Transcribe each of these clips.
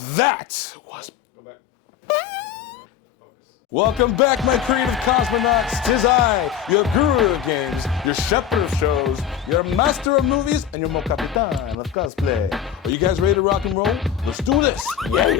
That was... Welcome back, my creative cosmonauts. 'Tis I, your guru of games, your shepherd of shows, your master of movies, and your capitan of cosplay. Are you guys ready to rock and roll? Let's do this. Yeah.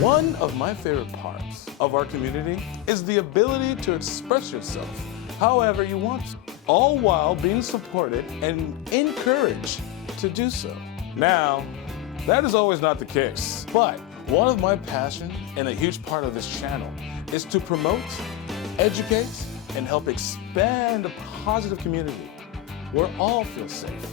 One of my favorite parts of our community is the ability to express yourself however you want to, all while being supported and encouraged to do so. Now, that is always not the case, but one of my passions and a huge part of this channel is to promote, educate, and help expand a positive community where all feel safe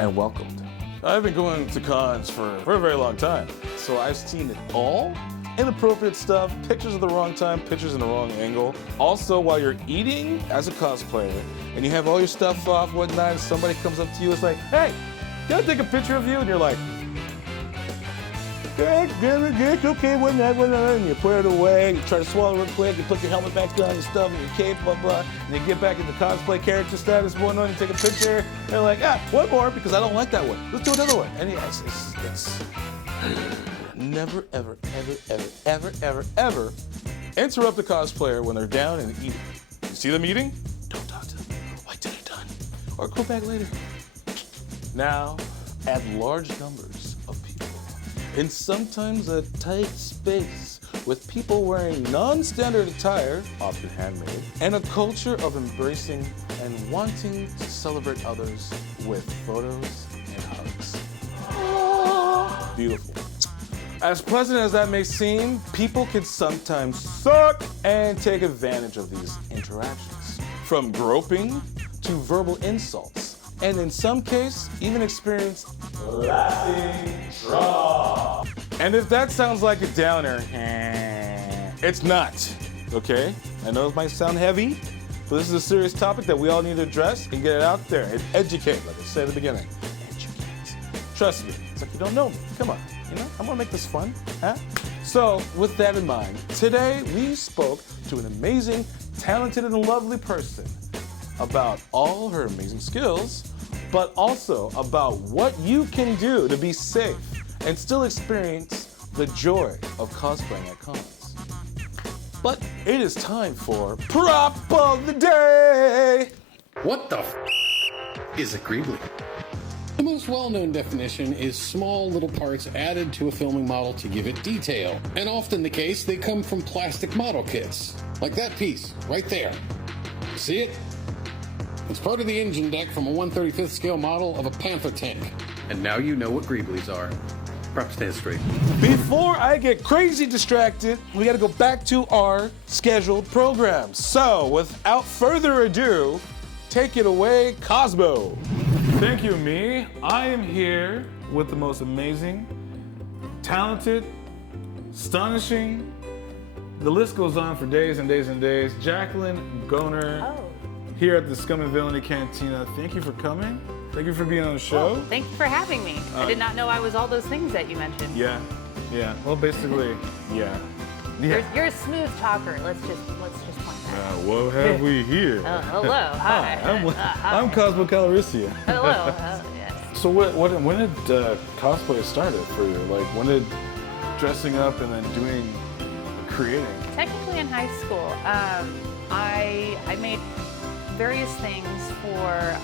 and welcomed. I've been going to cons for a very long time, so I've seen it all. Inappropriate stuff, pictures at the wrong time, pictures in the wrong angle. Also, while you're eating as a cosplayer and you have all your stuff off, whatnot, and somebody comes up to you, it's like, hey, can I take a picture of you? And you're like, okay, whatnot, and you put it away, you try to swallow real quick, you put your helmet back on, your stuff, and your cape, blah, blah, and you get back into cosplay character status, whatnot, you take a picture, and you're like, one more, because I don't like that one. Let's do another one. And yeah, it's never, ever, ever interrupt a cosplayer when they're down and eating. You see them eating? Don't talk to them. Wait till they're done. Or go back later. Now, at large numbers of people, in sometimes a tight space, with people wearing non-standard attire, often handmade, and a culture of embracing and wanting to celebrate others with photos and hugs. Oh, beautiful. As pleasant as that may seem, people can sometimes suck and take advantage of these interactions. From groping to verbal insults, and in some cases, even experience lasting trauma. And if that sounds like a downer, it's not, okay? I know it might sound heavy, but this is a serious topic that we all need to address and get it out there and educate, like I said at the beginning. Educate. Trust me, it's like you don't know me. Come on. You know, I'm gonna make this fun, huh? So, with that in mind, today we spoke to an amazing, talented, and lovely person about all her amazing skills, but also about what you can do to be safe and still experience the joy of cosplaying at cons. But it is time for Prop of the Day! What the is a Greebly? The most well-known definition is small little parts added to a filming model to give it detail. And often the case, they come from plastic model kits. Like that piece, right there. See it? It's part of the engine deck from a 1/35th scale model of a Panther tank. And now you know what Greeblies are. Props to history. Before I get crazy distracted, we gotta go back to our scheduled program. So, without further ado, take it away, Cosmoe. Thank you, me. I am here with the most amazing, talented, astonishing, the list goes on for days and days and days, Jacqueline Goehner here at the Scum and Villainy Cantina. Thank you for coming. Thank you for being on the show. Well, thank you for having me. I did not know I was all those things that you mentioned. Yeah. Well, basically, yeah. You're a smooth talker. Let's just point that. What have we here? Hello, hi. I'm Cosmo Calrissian. Hello, yes. So when did cosplay started for you? Like when did dressing up and then creating? Technically in high school, I made various things for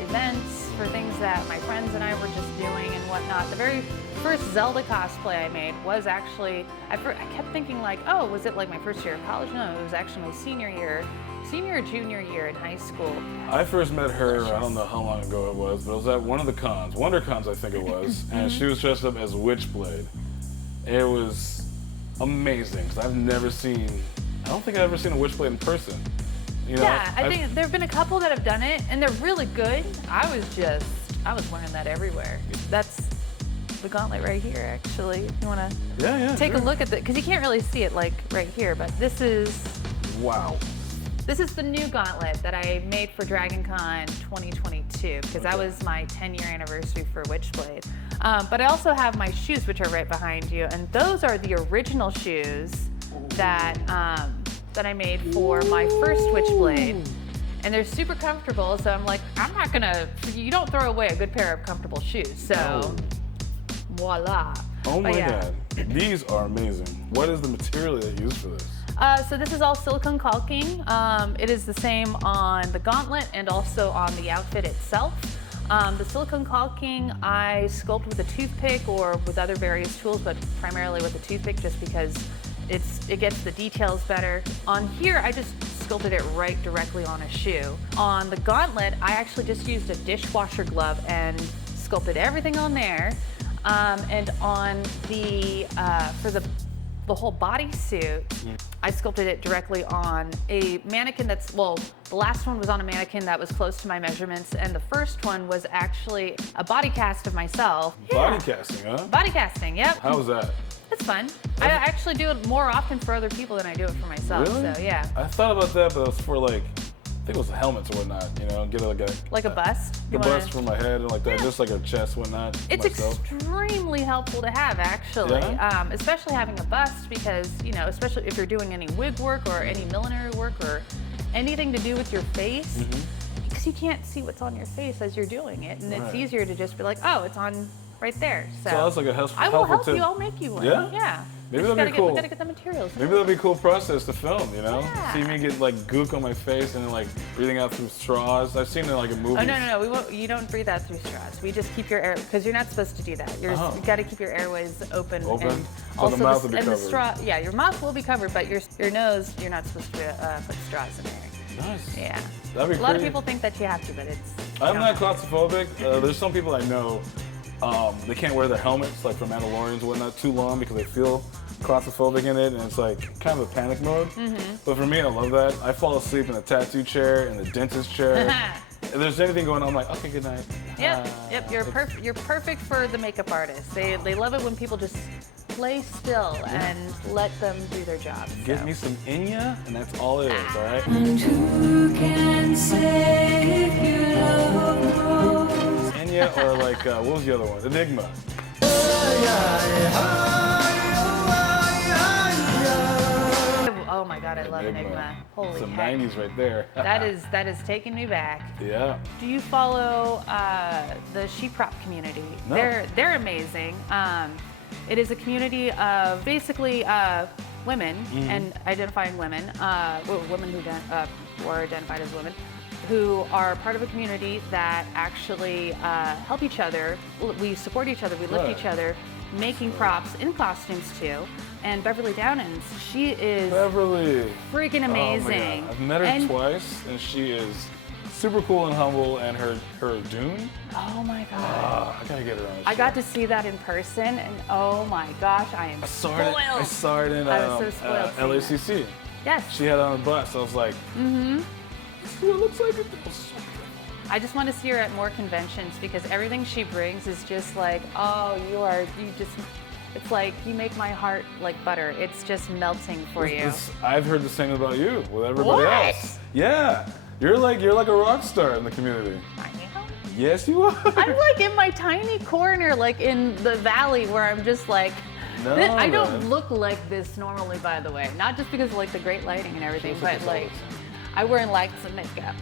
events, for things that my friends and I were just doing and whatnot. The very first Zelda cosplay I made was actually, I kept thinking like, oh, was it like my first year of college? No, it was actually my senior or junior year in high school. I first met her, I don't know how long ago it was, but it was at one of the cons, WonderCons I think it was, and she was dressed up as Witchblade. It was amazing, because I don't think I've ever seen a Witchblade in person. You know, yeah, I think there have been a couple that have done it, and they're really good. I was wearing that everywhere. That's the gauntlet right here, actually. If you want to take a look at it, because you can't really see it like right here, but this is... Wow. This is the new gauntlet that I made for DragonCon 2022 because that was my 10-year anniversary for Witchblade. But I also have my shoes, which are right behind you, and those are the original shoes that that I made for my first Witchblade. And they're super comfortable, so I'm like, you don't throw away a good pair of comfortable shoes, so voila. Oh my God, these are amazing. What is the material that you use for this? So this is all silicone caulking. It is the same on the gauntlet and also on the outfit itself. The silicone caulking I sculpt with a toothpick or with other various tools, but primarily with a toothpick just because it gets the details better. On here, I just sculpted it right directly on a shoe. On the gauntlet, I actually just used a dishwasher glove and sculpted everything on there. And on the, for the whole bodysuit, I sculpted it directly on a mannequin that's, well, the last one was on a mannequin that was close to my measurements, and the first one was actually a body cast of myself. Body casting, huh? Body casting, yep. How was that? It's fun. I actually do it more often for other people than I do it for myself, Really? so yeah. I thought about that, but it was for like, I think it was the helmets or whatnot, you know, get Like a bust? the bust for my head and like that, just like a chest, whatnot. It's extremely helpful to have, actually, especially having a bust because, you know, especially if you're doing any wig work or any millinery work or anything to do with your face, because you can't see what's on your face as you're doing it, and it's easier to just be like, oh, it's on right there. So that's like a helpful I will help tip. you. I'll make you one. Yeah? Yeah. Maybe We that'd be cool. We gotta get the materials. Maybe that'd be a cool process to film, you know? Yeah. See me get like gook on my face and then like breathing out through straws. I've seen it like in movies. Oh, no, we won't, you don't breathe out through straws. We just keep your air, because you're not supposed to do that. You gotta keep your airways open. And So also the mouth will be and covered. the straw, yeah, your mouth will be covered, but your nose, you're not supposed to put straws in there. Nice. Yeah. That'd be A lot of pretty- people think that you have to, but it's. I'm not claustrophobic. There's some people I know, they can't wear their helmets, like for Mandalorians and whatnot, too long because they feel claustrophobic in it, and it's like kind of a panic mode. But for me, I love that. I fall asleep in the tattoo chair, in the dentist chair. If there's anything going on, I'm like, okay, good night. Yep, you're perfect for the makeup artist. They love it when people just lay still and let them do their job. Give me some Enya, and that's all it is, all right? And who can save your love most? Enya or like, what was the other one? Enigma. Oh my God, I love Enigma. Holy Some heck. 90s right there. That is taking me back. Yeah. Do you follow the SheProp community? No. They're amazing. It is a community of basically women and identifying women, women who are identified as women, who are part of a community that actually help each other. We support each other. We lift each other, making props in costumes too. And Beverly Downins, she is freaking amazing. Oh my God. I've met her twice, and she is super cool and humble, and her Dune. Oh my God. I gotta get her on the show. I got to see that in person, and oh my gosh, I am spoiled. I saw it in I was so spoiled seeing LACC. Yes. She had it on the bus. I was like, this is what it looks like. It was so beautiful. I just want to see her at more conventions because everything she brings is just like, it's like you make my heart like butter. It's just melting for you. I've heard the same about you with everybody else. Yeah. You're like a rock star in the community. I am. Yes, you are. I'm like in my tiny corner, like in the valley where I'm just like, No, I don't man. look like this normally, by the way. Not just because of like the great lighting and everything, Shows but like like this I wear lights and makeup.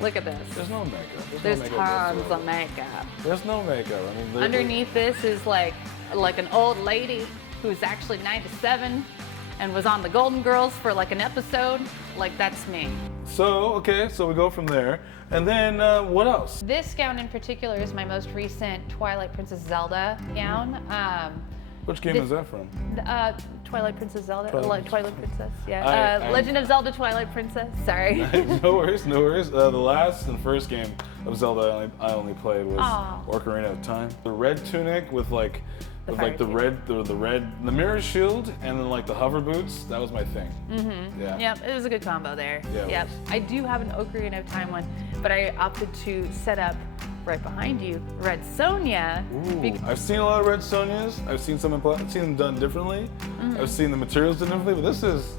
Look at this. There's no makeup. There's no makeup tons whatsoever. of makeup. There's no makeup. I mean, Underneath this is like an old lady who's actually 97 and was on the Golden Girls for like an episode. Like that's me. So, okay, so we go from there. And then what else? This gown in particular is my most recent Twilight Princess Zelda gown. Which game is that from? Twilight Princess Zelda? Twilight Twilight Princess, yeah. I- Legend of Zelda Twilight Princess, sorry. No worries, no worries. The last and first game of Zelda I only played was Aw. Ocarina of Time. The red tunic with like The the mirror shield and then like the hover boots. That was my thing. Yeah. Yep, it was a good combo there. Yeah, it Yep. was. I do have an Ocarina of Time one, but I opted to set up right behind you, Red Sonja. Ooh, I've seen a lot of Red Sonjas. I've seen I've seen them done differently. I've seen the materials done differently, but this is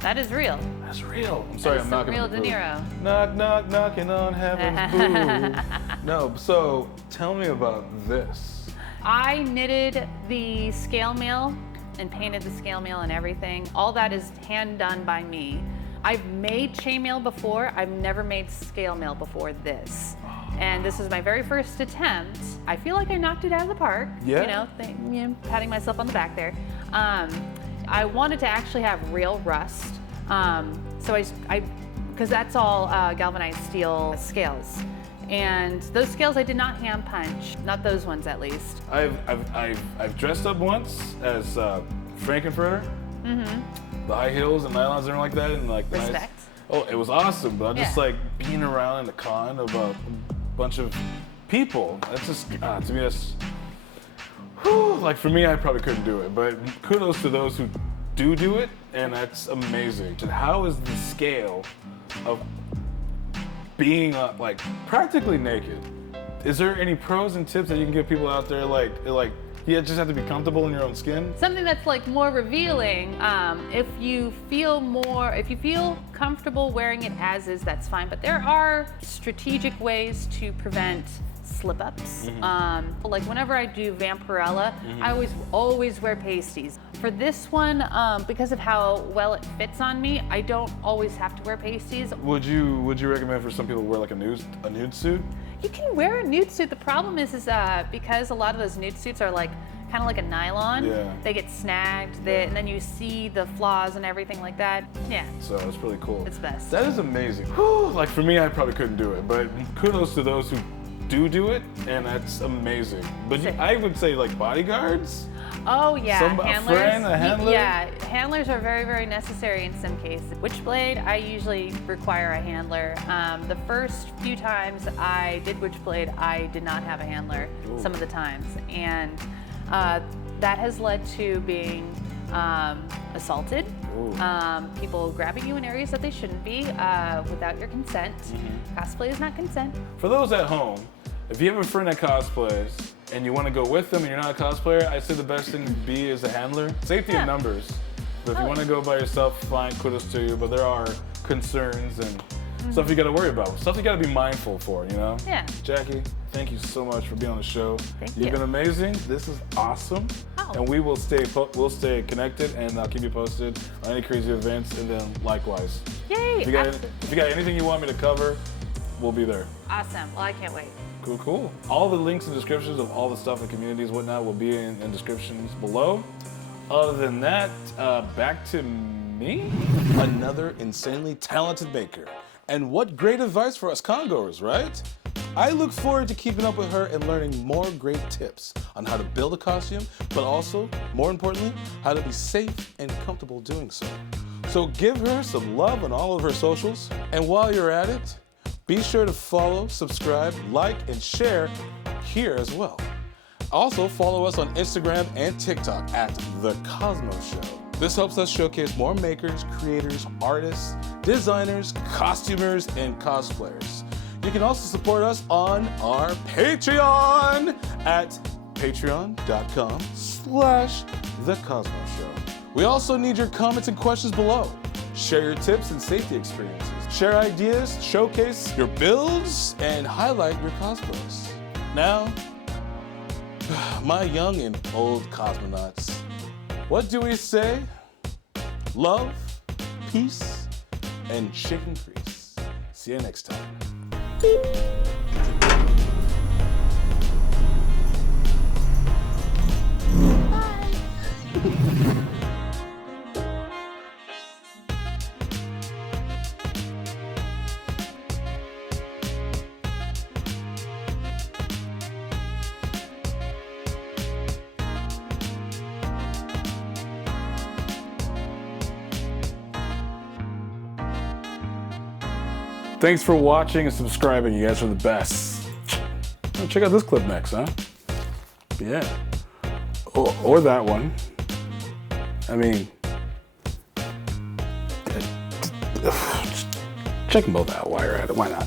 That is real. That's real. I'm sorry, I'm knocking real on the De booth. Niro. Knock, knock, knocking on heaven's booth. No, so tell me about this. I knitted the scale mail and painted the scale mail and everything. All that is hand done by me. I've made chainmail before. I've never made scale mail before this. And this is my very first attempt. I feel like I knocked it out of the park. Yeah. Patting myself on the back there. I wanted to actually have real rust. Because that's all galvanized steel scales. And those scales I did not hand punch, not those ones at least. I've dressed up once as Frankenfurter. The high heels and nylons and everything like that, and like the nice. Respect. Oh, it was awesome, but I'm just Yeah. like being around in a con of a bunch of people. That's just to me that's like for me I probably couldn't do it, but kudos to those who do it, and that's amazing. And how is the scale of being like practically naked? Is there any pros and tips that you can give people out there like you just have to be comfortable in your own skin? Something that's like more revealing, if you feel comfortable wearing it as is, that's fine. But there are strategic ways to prevent slip-ups. Like whenever I do Vampirella, I always wear pasties. For this one, because of how well it fits on me, I don't always have to wear pasties. Would you recommend for some people to wear like a nude suit? You can wear a nude suit. The problem is because a lot of those nude suits are like kind of like a nylon. Yeah. They get snagged, and then you see the flaws and everything like that. Yeah. So it's really cool. It's best. That is amazing. Whew, like for me, I probably couldn't do it, but kudos to those who do it, and that's amazing. But I would say like bodyguards. Oh yeah, handlers. A friend, a handler? Yeah, handlers are very, very necessary in some cases. Witchblade, I usually require a handler. The first few times I did Witchblade, I did not have a handler some of the times. And that has led to being assaulted, people grabbing you in areas that they shouldn't be without your consent. Cosplay is not consent. For those at home, if you have a friend that cosplays and you want to go with them and you're not a cosplayer, I'd say the best thing to be is a handler. Safety in numbers. But if you want to go by yourself, fine, kudos to you. But there are concerns and stuff you got to worry about. Stuff you got to be mindful for, you know? Yeah. Jackie, thank you so much for being on the show. Thank you. You've been amazing. This is awesome. Oh. And we will stay connected, and I'll keep you posted on any crazy events, and then likewise. Yay! If you got anything you want me to cover, we'll be there. Awesome. Well, I can't wait. Cool. All the links and descriptions of all the stuff and communities, whatnot, will be in descriptions below. Other than that, back to me. Another insanely talented maker. And what great advice for us congoers, right? I look forward to keeping up with her and learning more great tips on how to build a costume, but also, more importantly, how to be safe and comfortable doing so. So give her some love on all of her socials. And while you're at it, be sure to follow, subscribe, like, and share here as well. Also, follow us on Instagram and TikTok at The Cosmoe Show. This helps us showcase more makers, creators, artists, designers, costumers, and cosplayers. You can also support us on our Patreon at patreon.com/The Cosmoe Show. We also need your comments and questions below. Share your tips and safety experiences. Share ideas, showcase your builds, and highlight your cosplays. Now, my young and old cosmonauts, what do we say? Love, peace, and chicken grease. See you next time. Thanks for watching and subscribing. You guys are the best. Check out this clip next, huh? Yeah. Or that one. I mean, check them both out while you're at it. Why not?